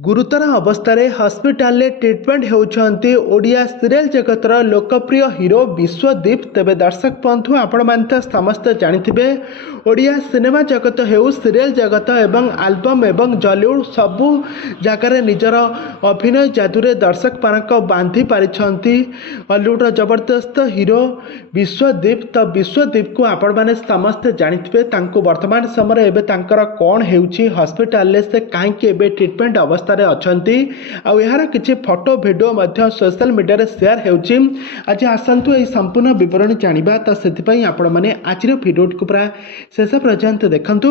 गुरुतर अवस्था hospital treatment होउछंती Odia serial जगतर लोकप्रिय hero Vishwadeep. तेबे दर्शक बंधु आपण मानते समस्त जानिथिबे ओडिया सिनेमा जगत हेउ सीरियल जगत एवं आल्बम एवं जॉलीवुड सबु जगार निजर अभिनय जादुरे दर्शक मानक बांधि पारिछंती हॉलीवुड जबरदस्त हीरो विश्वदीप। तो विश्वदीप को आपण माने समस्त जानिथिबे तांको वर्तमान समय एबे तांकर कोन हेउची हॉस्पिटल से काहेकि एबे ट्रीटमेंट अवस्था यार किसी photo video social media share होउची। आज आसतु यह संपूर्ण विवरण जानिबा। तो से आपण मैंने आज वीडियो को पूरा शेष पर्यंत देखंतु।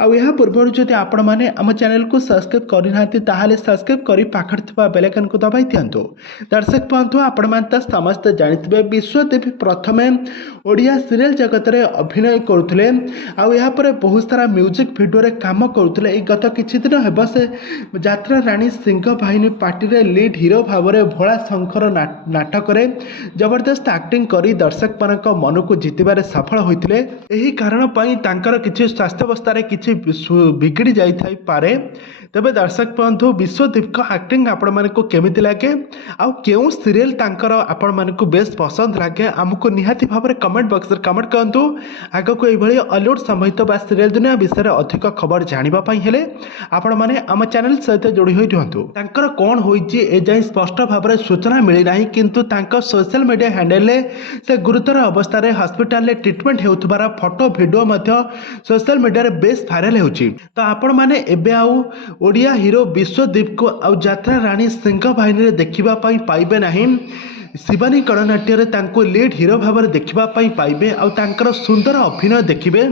आ पूर्व जदि आपण मैंने आम चैनल को सब्सक्राइब करना ताहले सब्सक्राइब कर पाखर थिबा बेल आइकन को दबाई दियंतु। दर्शक बंधु आपण माने समस्त जानिथिबे विश्वदीप प्रथमे ओडिया सीरियल जगत रे अभिनय करुथिले। आ पर बहुत सारा म्यूजिक वीडियो रे काम करुथिले। गत किछि दिन हेबा से यात्रा राणी सिंह बाहिनी पार्टी रे लीड हीरो भाव में भोला शंकर नाटक रे जबरदस्त एक्टिंग करी दर्शक मानक मन को जितबार सफल होइतिले। एही कारण पई तांकर किछि स्वास्थ्यावस्था रे किछि बिगड़ी जाई थाई पारे। तबे दर्शक बंधु विश्वदीप का एक्टिंग आपण मानक केमिति लागे आ केउ सीरियल तांकर आपण मानक बेस पसंद लागे हमको निहाती भाव में कमेंट बॉक्स रे कमेंट करंतु। आगो को एई भली हॉलीवुड संबंधित बा सीरियल दुनिया विषय रे अधिक खबर जानिबा पई हेले आपण माने आम चैनल सहित जोड़ी होई रुहंतु। तांकर कोन होईची ए जाई स्पष्ट भाव में सूचना मिली नाही, किंतु तांकर सोशल मीडिया हैंडल से गुरुतर अवस्था रे हॉस्पिटल ट्रीटमेंट हेउथबार फोटो वीडियो मध्य सोशल मीडिया रे बेस वायरल होउची। तो आपण माने एबे आउ ओडिया हीरो विश्वदीप को आउ यात्रा राणी सिंह बाहिनी रे देखिबा पई पाइबे नाही। शिवानी गणनाट्य रे तांको लीड हीरो भाव में देखिबा पई पाइबे आउ तांकर सुंदर अभिनय देखिबे।